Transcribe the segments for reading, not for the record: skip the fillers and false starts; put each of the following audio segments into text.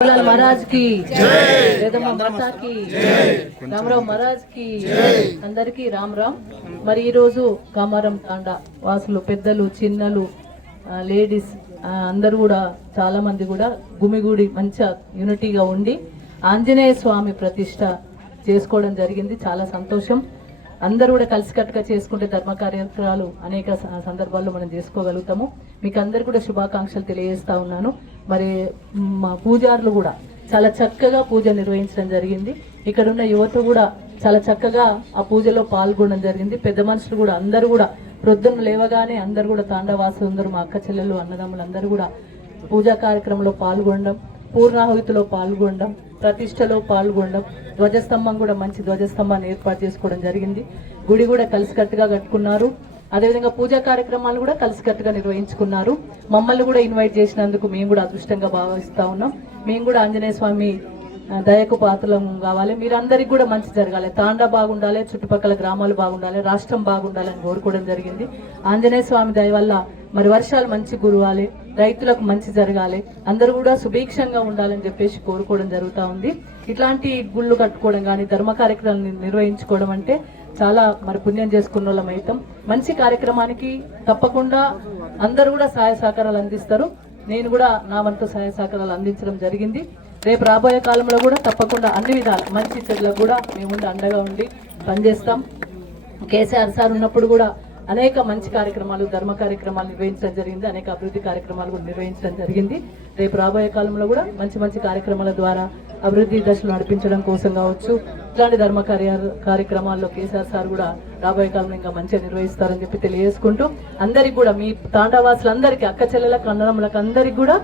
महाराज की माता की రామరావు మహారాజ్ కి అందరికీ రామ్ రామ్. మరి ఈ రోజు కామారం తాండా వాసులు పెద్దలు చిన్నలు లేడీస్ అందరూ కూడా చాలా మంది కూడా గుమిగూడి మంచిగా యూనిటీగా ఉండి ఆంజనేయ స్వామి ప్రతిష్ట చేసుకోవడం జరిగింది. చాలా సంతోషం. అందరూ కూడా కలిసికట్టుగా చేసుకుంటే ధర్మ కార్యక్రమాలు అనేక సందర్భాల్లో మనం చేసుకోగలుగుతాము. మీకు అందరు కూడా శుభాకాంక్షలు తెలియజేస్తా ఉన్నాను. మరి మా పూజారులు కూడా చాలా చక్కగా పూజ నిర్వహించడం జరిగింది. ఇక్కడ ఉన్న యువత కూడా చాలా చక్కగా ఆ పూజలో పాల్గొనడం జరిగింది. పెద్ద మనుషులు కూడా అందరూ కూడా ప్రొద్దున లేవగానే అందరూ కూడా తాండవాసులు అందరూ మా అక్క చెల్లెలు అన్నదమ్ములు అందరూ కూడా పూజా కార్యక్రమంలో పాల్గొనడం, పూర్ణాహుతిలో పాల్గొనడం, ప్రతిష్టలో పాల్గొనడం, ధ్వజస్తంభం కూడా మంచి ధ్వజస్తంభాన్ని ఏర్పాటు చేసుకోవడం జరిగింది. గుడి కూడా కలిసికట్టుగా కట్టుకున్నారు. అదేవిధంగా పూజా కార్యక్రమాలు కూడా కలిసికట్టుగా నిర్వహించుకున్నారు. మమ్మల్ని కూడా ఇన్వైట్ చేసినందుకు మేము కూడా అదృష్టంగా భావిస్తా ఉన్నాం. మేము కూడా ఆంజనేయ స్వామి దయకు పాత్రలం కావాలి. మీరందరికీ కూడా మంచి జరగాలి, తాండా బాగుండాలి, చుట్టుపక్కల గ్రామాలు బాగుండాలి, రాష్ట్రం బాగుండాలని కోరుకోవడం జరిగింది. ఆంజనేయ స్వామి దయ వల్ల మరి వర్షాలు మంచి కురవాలి, రైతులకు మంచి జరగాలి, అందరూ కూడా సుభిక్షంగా ఉండాలని చెప్పేసి కోరుకోవడం జరుగుతూ ఉంది. ఇట్లాంటి గుళ్ళు కట్టుకోవడం కానీ ధర్మ కార్యక్రమాలు నిర్వహించుకోవడం అంటే చాలా మరి పుణ్యం చేసుకున్న వాళ్ళం అవుతాం. మంచి కార్యక్రమానికి తప్పకుండా అందరూ కూడా సహాయ సహకారాలు అందిస్తారు. నేను కూడా నా వంతు సహాయ సహకారాలు అందించడం జరిగింది. రేపు రాబోయే కాలంలో కూడా తప్పకుండా అన్ని విధాలు మంచి చెట్లకు కూడా మేము అండగా ఉండి పనిచేస్తాం. కేసీఆర్ సార్ ఉన్నప్పుడు కూడా అనేక మంచి కార్యక్రమాలు ధర్మ కార్యక్రమాలు నిర్వహించడం జరిగింది. అనేక అభివృద్ధి కార్యక్రమాలు కూడా నిర్వహించడం జరిగింది. రేపు రాబోయే కాలంలో కూడా మంచి మంచి కార్యక్రమాల ద్వారా అభివృద్ధి దశలు నడిపించడం కోసం కావచ్చు, ఇట్లాంటి ధర్మ కార్యక్రమాల్లో కేసీఆర్ సార్ కూడా రాబోయే కాలంలో ఇంకా మంచిగా నిర్వహిస్తారని చెప్పి తెలియజేసుకుంటూ అందరికి కూడా మీ తాండావాసులందరికీ అక్క చెల్లెలకు అన్నదమ్ములకు అందరికి కూడా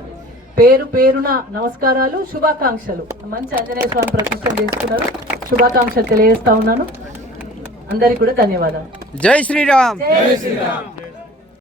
పేరు పేరున నమస్కారాలు, శుభాకాంక్షలు. మంచి ఆంజనేయ స్వామి ప్రతిష్ట చేసుకున్నారు. శుభాకాంక్షలు తెలియజేస్తా ఉన్నాను. అందరికి కూడా ధన్యవాదాలు. జై శ్రీరామ్. జై శ్రీరామ్.